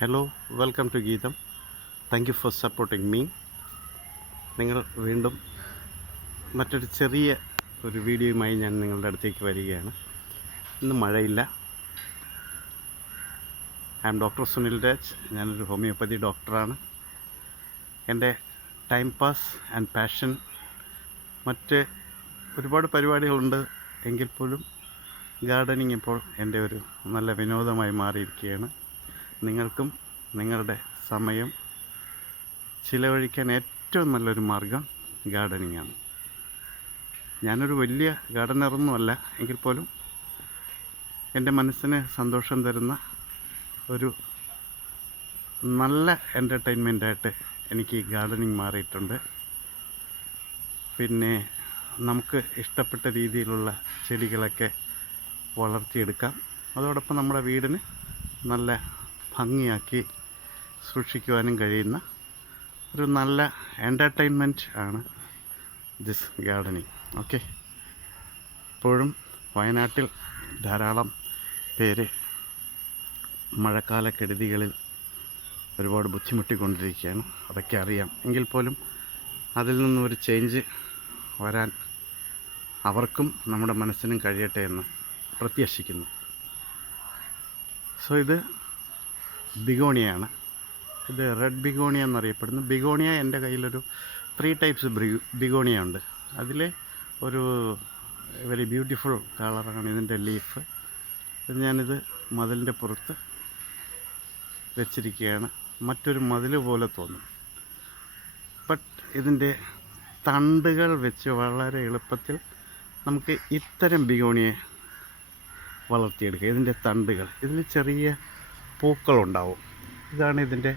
Hello, welcome to ഗീതം. Thank you for supporting me. നിങ്ങൾ വീണ്ടും മറ്റൊരു ചെറിയ ഒരു വീഡിയോയുമായി ഞാൻ നിങ്ങളുടെ അടുത്തേക്ക് വരികയാണ്. ഇന്ന് മഴയില്ല. I am doctor Sunil Raj. ഞാനൊരു ഹോമിയോപ്പതി ഡോക്ടറാണ്. എൻ്റെ ടൈം പാസ് ആൻഡ് പാഷൻ മറ്റ് ഒരുപാട് പരിപാടികളുണ്ട്. എങ്കിൽ പോലും ഗാർഡനിങ് ഇപ്പോൾ എൻ്റെ ഒരു നല്ല വിനോദമായി മാറിയിരിക്കുകയാണ്. നിങ്ങൾക്കും നിങ്ങളുടെ സമയം ചിലവഴിക്കാൻ ഏറ്റവും നല്ലൊരു മാർഗം ഗാർഡനിങ് ആണ്. ഞാനൊരു വലിയ ഗാർഡനറൊന്നുമല്ല, എങ്കിൽ പോലും എൻ്റെ മനസ്സിന് സന്തോഷം തരുന്ന ഒരു നല്ല എൻ്റർടൈൻമെൻറ്റായിട്ട് എനിക്ക് ഗാർഡനിങ് മാറിയിട്ടുണ്ട്. പിന്നെ നമുക്ക് ഇഷ്ടപ്പെട്ട രീതിയിലുള്ള ചെടികളൊക്കെ വളർത്തിയെടുക്കാം. അതോടൊപ്പം നമ്മുടെ വീടിന് നല്ല ഭംഗിയാക്കി സൂക്ഷിക്കുവാനും കഴിയുന്ന ഒരു നല്ല എൻ്റർടൈൻമെൻറ്റ് ആണ് ദിസ് ഗാർഡനിങ്. ഓക്കെ. ഇപ്പോഴും വയനാട്ടിൽ ധാരാളം പേര് മഴക്കാലക്കെടുതികളിൽ ഒരുപാട് ബുദ്ധിമുട്ടിക്കൊണ്ടിരിക്കുകയാണ്. അതൊക്കെ അറിയാം. എങ്കിൽ പോലും അതിൽ നിന്നും ഒരു ചേഞ്ച് വരാൻ അവർക്കും നമ്മുടെ മനസ്സിനും കഴിയട്ടെ എന്ന് പ്രത്യാശിക്കുന്നു. സോ ഇത് ബിഗോണിയാണ്. ഇത് റെഡ് ബിഗോണിയ എന്നറിയപ്പെടുന്നു. ബിഗോണിയ എൻ്റെ കയ്യിലൊരു 3 ടൈപ്സ് ബിഗോണിയ ഉണ്ട്. അതിൽ ഒരു വെരി ബ്യൂട്ടിഫുൾ കളറാണ് ഇതിൻ്റെ ലീഫ്. ഇത് ഞാനിത് മതിലിൻ്റെ പുറത്ത് വെച്ചിരിക്കുകയാണ്. മറ്റൊരു മതിൽ പോലെ തോന്നും. ബട്ട് ഇതിൻ്റെ തണ്ടുകൾ വെച്ച് വളരെ എളുപ്പത്തിൽ നമുക്ക് ഇത്തരം ബിഗോണിയെ വളർത്തിയെടുക്കുക. ഇതിൻ്റെ തണ്ടുകൾ, ഇതിൽ ചെറിയ പൂക്കളുണ്ടാവും. ഇതാണ് ഇതിൻ്റെ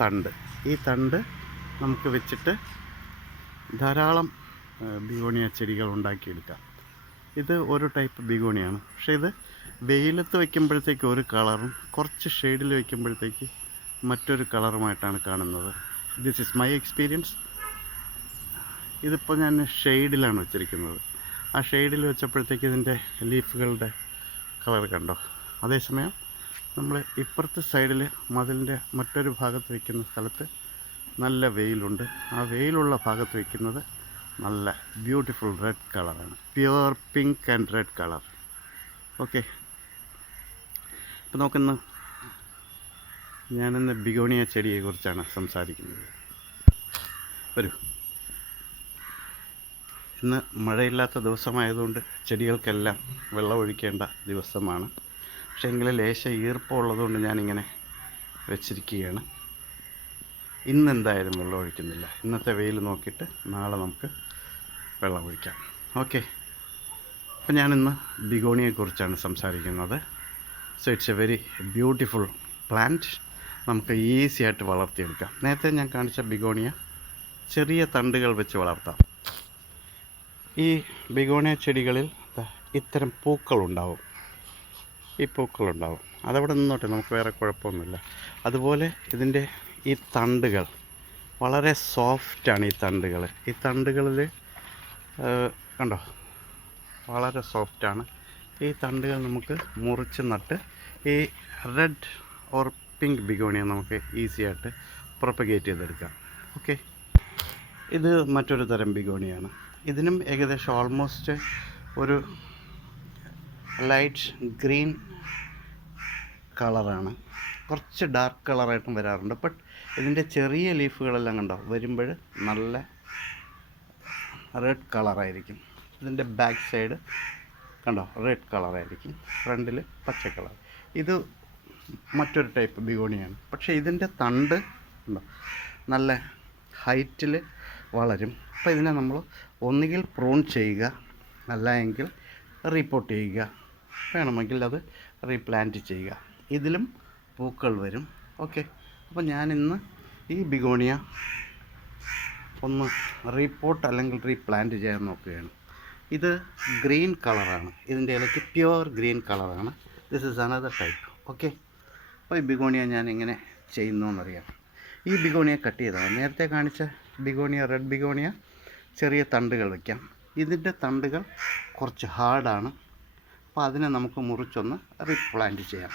തണ്ട്. ഈ തണ്ട് നമുക്ക് വെച്ചിട്ട് ധാരാളം ബിഗോണിയ ചെടികൾ ഉണ്ടാക്കിയെടുക്കാം. ഇത് ഒരു ടൈപ്പ് ബിഗോണിയാണ്. പക്ഷേ ഇത് വെയിലത്ത് വയ്ക്കുമ്പോഴത്തേക്ക് ഒരു കളറും കുറച്ച് ഷെയ്ഡിൽ വയ്ക്കുമ്പോഴത്തേക്ക് മറ്റൊരു കളറുമായിട്ടാണ് കാണുന്നത്. This is my experience. ഇതിപ്പോൾ ഞാൻ ഷെയ്ഡിലാണ് വെച്ചിരിക്കുന്നത്. ആ ഷെയ്ഡിൽ വെച്ചപ്പോഴത്തേക്ക് ഇതിൻ്റെ ലീഫുകളുടെ കളർ കണ്ടോ. അതേസമയം നമ്മൾ ഇപ്പുറത്തെ സൈഡിൽ മതിലിൻ്റെ മറ്റൊരു ഭാഗത്ത് വയ്ക്കുന്ന സ്ഥലത്ത് നല്ല വെയിലുണ്ട്. ആ വെയിലുള്ള ഭാഗത്ത് വയ്ക്കുന്നത് നല്ല ബ്യൂട്ടിഫുൾ റെഡ് കളറാണ്. Pure pink and red colour. Okay. ഇപ്പോൾ ഞാനിന്ന് ബിഗോണിയ ചെടിയെക്കുറിച്ചാണ് സംസാരിക്കുന്നത്. വരൂ. ഇന്ന് മഴയില്ലാത്ത ദിവസമായതുകൊണ്ട് ചെടികൾക്കെല്ലാം വെള്ളമൊഴിക്കേണ്ട ദിവസമാണ്. പക്ഷേ എങ്കിൽ ലേശം ഈർപ്പമുള്ളതുകൊണ്ട് ഞാനിങ്ങനെ വെച്ചിരിക്കുകയാണ്. ഇന്നെന്തായാലും വെള്ളം ഒഴിക്കുന്നില്ല. ഇന്നത്തെ വെയിൽ നോക്കിയിട്ട് നാളെ നമുക്ക് വെള്ളം ഒഴിക്കാം. ഓക്കെ. അപ്പോൾ ഞാനിന്ന് ബിഗോണിയെക്കുറിച്ചാണ് സംസാരിക്കുന്നത്. So it's A very beautiful plant. നമുക്ക് ഈസി ആയിട്ട് വളർത്തിയെടുക്കാം. നേരത്തെ ഞാൻ കാണിച്ച ബിഗോണിയ ചെറിയ തണ്ടുകൾ വെച്ച് വളർത്താം. ഈ ബിഗോണിയ ചെടികളിൽ ഇത്തരം പൂക്കളുണ്ടാവും. ഈ പൂക്കളുണ്ടാവും. അതവിടെ നിന്നോട്ടെ, നമുക്ക് വേറെ കുഴപ്പമൊന്നുമില്ല. അതുപോലെ ഇതിൻ്റെ ഈ തണ്ടുകൾ വളരെ സോഫ്റ്റാണ്. ഈ തണ്ടുകളിൽ കണ്ടോ, വളരെ സോഫ്റ്റാണ്. ഈ തണ്ടുകൾ നമുക്ക് മുറിച്ച് നട്ട് ഈ റെഡ് ഓർ പിങ്ക് ബിഗോണിയ നമുക്ക് ഈസി ആയിട്ട് പ്രൊപ്പഗേറ്റ് ചെയ്തെടുക്കാം. ഓക്കെ. ഇത് മറ്റൊരു തരം ബിഗോണിയാണ്. ഇതിനും ഏകദേശം ഓൾമോസ്റ്റ് ഒരു ലൈറ്റ് ഗ്രീൻ കളറാണ്. കുറച്ച് ഡാർക്ക് കളറായിട്ടും വരാറുണ്ട്. ബട്ട് ഇതിൻ്റെ ചെറിയ ലീഫുകളെല്ലാം കണ്ടോ വരുമ്പോൾ നല്ല റെഡ് കളറായിരിക്കും. ഇതിൻ്റെ ബാക്ക് സൈഡ് കണ്ടോ റെഡ് കളറായിരിക്കും, ഫ്രണ്ടിൽ പച്ച കളർ. ഇത് മറ്റൊരു ടൈപ്പ് ബിഗോണിയാണ്. പക്ഷേ ഇതിൻ്റെ തണ്ട് ഉണ്ടോ നല്ല ഹൈറ്റിൽ വളരും. അപ്പോൾ ഇതിനെ നമ്മൾ ഒന്നുകിൽ പ്രൂൺ ചെയ്യുക, അല്ല എങ്കിൽ റീപോർട്ട് ചെയ്യുക, വേണമെങ്കിൽ അത് റീപ്ലാന്റ് ചെയ്യുക. ഇതിലും പൂക്കൾ വരും. ഓക്കെ. അപ്പോൾ ഞാനിന്ന് ഈ ബിഗോണിയ ഒന്ന് റീപോർട്ട് അല്ലെങ്കിൽ റീപ്ലാന്റ് ചെയ്യാൻ നോക്കുകയാണ്. ഇത് ഗ്രീൻ കളറാണ്. ഇതിൻ്റെ ഇലയ്ക്ക് പ്യുവർ ഗ്രീൻ കളറാണ്. This is another type. Okay. അപ്പോൾ ഈ ബിഗോണിയ ഞാൻ എങ്ങനെ ചെയ്യുന്നു എന്നറിയാം. ഈ ബിഗോണിയ കട്ട് ചെയ്തതാണ്. നേരത്തെ കാണിച്ച ബിഗോണിയ, റെഡ് ബിഗോണിയ, ചെറിയ തണ്ടുകൾ വയ്ക്കാം. ഇതിൻ്റെ തണ്ടുകൾ കുറച്ച് ഹാർഡാണ്. അപ്പോൾ അതിനെ നമുക്ക് മുറിച്ചൊന്ന് റീപ്ലാന്റ് ചെയ്യാം.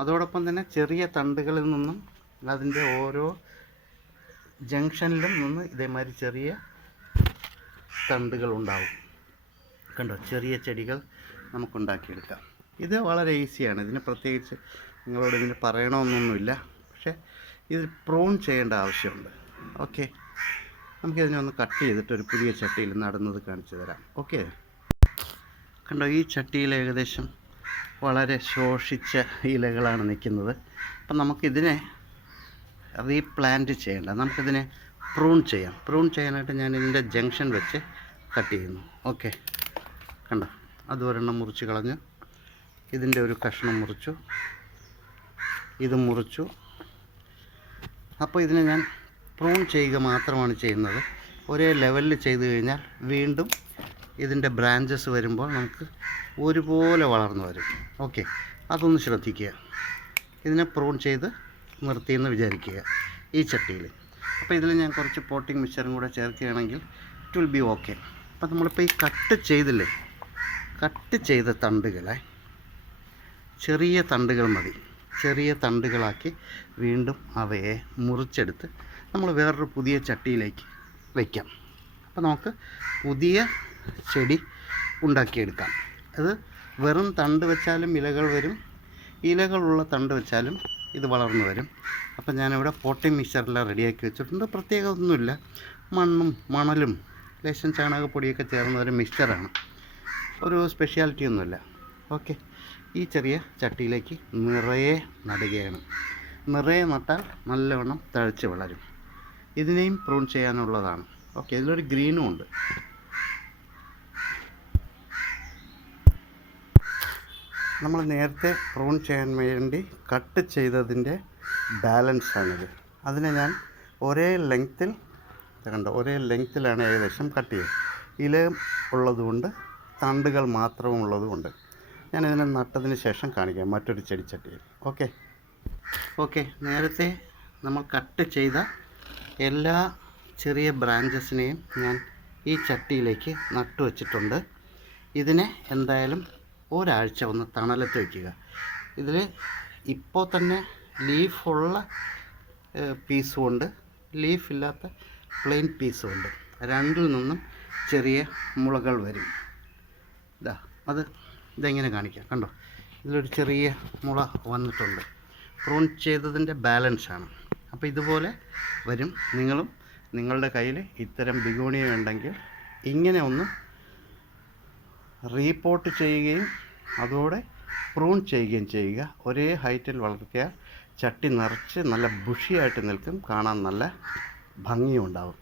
അതോടൊപ്പം തന്നെ ചെറിയ തണ്ടുകളിൽ നിന്നും അതിൻ്റെ ഓരോ ജംഗ്ഷനിലും നിന്ന് ഇതേമാതിരി ചെറിയ തണ്ടുകൾ ഉണ്ടാവും. കണ്ടോ, ചെറിയ ചെടികൾ നമുക്കുണ്ടാക്കിയെടുക്കാം. ഇത് വളരെ ഈസിയാണ്. ഇതിന് പ്രത്യേകിച്ച് നിങ്ങളോട് ഇതിന് പറയണമെന്നൊന്നുമില്ല. പക്ഷേ ഇത് പ്രൂൺ ചെയ്യേണ്ട ആവശ്യമുണ്ട്. ഓക്കെ, നമുക്കിതിനെ ഒന്ന് കട്ട് ചെയ്തിട്ട് ഒരു പുതിയ ചട്ടിയിൽ നടുന്നത് കാണിച്ചു തരാം. ഓക്കെ, കണ്ടോ, ഈ ചട്ടിയിൽ ഏകദേശം വളരെ ശോഷിച്ച ഇലകളാണ് നിൽക്കുന്നത്. അപ്പം നമുക്കിതിനെ റീപ്ലാന്റ് ചെയ്യേണ്ട, നമുക്കിതിനെ പ്രൂൺ ചെയ്യാം. പ്രൂൺ ചെയ്യാനായിട്ട് ഞാൻ ഇതിൻ്റെ ജംഗ്ഷൻ വെച്ച് കട്ട് ചെയ്യുന്നു. ഓക്കെ, കണ്ടോ, അത് ഒരെണ്ണം മുറിച്ച് കളഞ്ഞു. ഇതിൻ്റെ ഒരു കഷ്ണം മുറിച്ചു, ഇത് മുറിച്ചു. അപ്പോൾ ഇതിനെ ഞാൻ പ്രൂൺ ചെയ്യുക മാത്രമാണ് ചെയ്യുന്നത്. ഒരേ ലെവലിൽ ചെയ്ത് കഴിഞ്ഞാൽ വീണ്ടും ഇതിൻ്റെ ബ്രാഞ്ചസ് വരുമ്പോൾ നമുക്ക് ഒരുപോലെ വളർന്നു വരും. ഓക്കെ, അതൊന്ന് ശ്രദ്ധിക്കുക. ഇതിനെ പ്രൂൺ ചെയ്ത് നിർത്തിയെന്ന് വിചാരിക്കുക ഈ ചട്ടിയിൽ. അപ്പോൾ ഇതിൽ ഞാൻ കുറച്ച് പോട്ടിംഗ് മിക്സ്ചറും കൂടെ ചേർക്കുകയാണെങ്കിൽ ഇറ്റ് വിൽ ബി ഓക്കെ. അപ്പോൾ നമ്മളിപ്പോൾ ഈ കട്ട് ചെയ്തില്ലേ, കട്ട് ചെയ്ത തണ്ടുകളെ ചെറിയ തണ്ടുകൾ മതി, ചെറിയ തണ്ടുകളാക്കി വീണ്ടും അവയെ മുറിച്ചെടുത്ത് നമ്മൾ വേറൊരു പുതിയ ചട്ടിയിലേക്ക് വയ്ക്കാം. അപ്പോൾ നമുക്ക് പുതിയ ചെടി ഉണ്ടാക്കിയെടുക്കാം. അത് വെറും തണ്ട് വെച്ചാലും ഇലകൾ വരും, ഇലകളുള്ള തണ്ട് വെച്ചാലും ഇത് വളർന്നു വരും. അപ്പോൾ ഞാനിവിടെ പോട്ടിംഗ് മിക്സ്ചറെല്ലാം റെഡിയാക്കി വെച്ചിട്ടുണ്ട്. പ്രത്യേക ഒന്നുമില്ല, മണ്ണും മണലും ലേശം ചാണകപ്പൊടിയൊക്കെ ചേർന്ന ഒരു മിക്സ്ചറാണ്, ഒരു സ്പെഷ്യാലിറ്റി ഒന്നുമില്ല. ഓക്കെ, ഈ ചെറിയ ചട്ടിയിലേക്ക് നിറയെ നടുകയാണ്. നിറയെ നട്ടാൽ നല്ലവണ്ണം തഴച്ച് വളരും. ഇതിനെയും പ്രൂൺ ചെയ്യാനുള്ളതാണ്. ഓക്കെ, ഇതിലൊരു ഗ്രീനും ഉണ്ട്. നമ്മൾ നേരത്തെ പ്രൂൺ ചെയ്യാൻ വേണ്ടി കട്ട് ചെയ്തതിൻ്റെ ബാലൻസാണിത്. അതിനെ ഞാൻ ഒരേ ലെങ്ത്തിൽ, കണ്ടോ, ഒരേ ലെങ്ത്തിലാണ് ഏകദേശം കട്ട് ചെയ്തത്. ഇല ഉള്ളതുകൊണ്ട് തണ്ടുകൾ മാത്രം ഉള്ളതുകൊണ്ട് ഞാനിതിനെ നട്ടതിന് ശേഷം കാണിക്കാം മറ്റൊരു ചെടിച്ചട്ടിയിൽ. ഓക്കെ, നേരത്തെ നമ്മൾ കട്ട് ചെയ്ത എല്ലാ ചെറിയ ബ്രാഞ്ചസിനെയും ഞാൻ ഈ ചട്ടിയിലേക്ക് നട്ടു വച്ചിട്ടുണ്ട്. ഇതിനെ എന്തായാലും ഒരാഴ്ച ഒന്ന് തണലത്ത് വയ്ക്കുക. ഇതിൽ ഇപ്പോൾ തന്നെ ലീഫുള്ള പീസും ഉണ്ട്, ലീഫില്ലാത്ത പ്ലെയിൻ പീസും ഉണ്ട്. രണ്ടിൽ നിന്നും ചെറിയ മുളകൾ വരും. ഇതെങ്ങനെ കാണിക്കാം, കണ്ടോ, ഇതിലൊരു ചെറിയ മുള വന്നിട്ടുണ്ട്. പ്രൂൺ ചെയ്തതിൻ്റെ ബാലൻസാണ്. അപ്പോൾ ഇതുപോലെ വരും. നിങ്ങളും നിങ്ങളുടെ കയ്യിൽ ഇത്തരം ബിഗോണിയ ഉണ്ടെങ്കിൽ ഇങ്ങനെ ഒന്ന് റീപോർട്ട് ചെയ്യുകയും അതോടെ പ്രൂൺ ചെയ്യുകയും ചെയ്യുക. ഒരേ ഹൈറ്റിൽ വളർത്തിയാൽ ചട്ടി നിറച്ച് നല്ല ബുഷിയായിട്ട് നിൽക്കും, കാണാൻ നല്ല ഭംഗിയും ഉണ്ടാവും.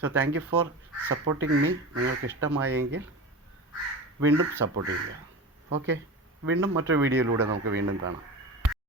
So thank you for supporting me. നിങ്ങൾക്ക് ഇഷ്ടമായെങ്കിൽ വീണ്ടും സപ്പോർട്ട് ചെയ്യുക. ഓക്കെ, വീണ്ടും മറ്റൊരു വീഡിയോയിലൂടെ നമുക്ക് വീണ്ടും കാണാം.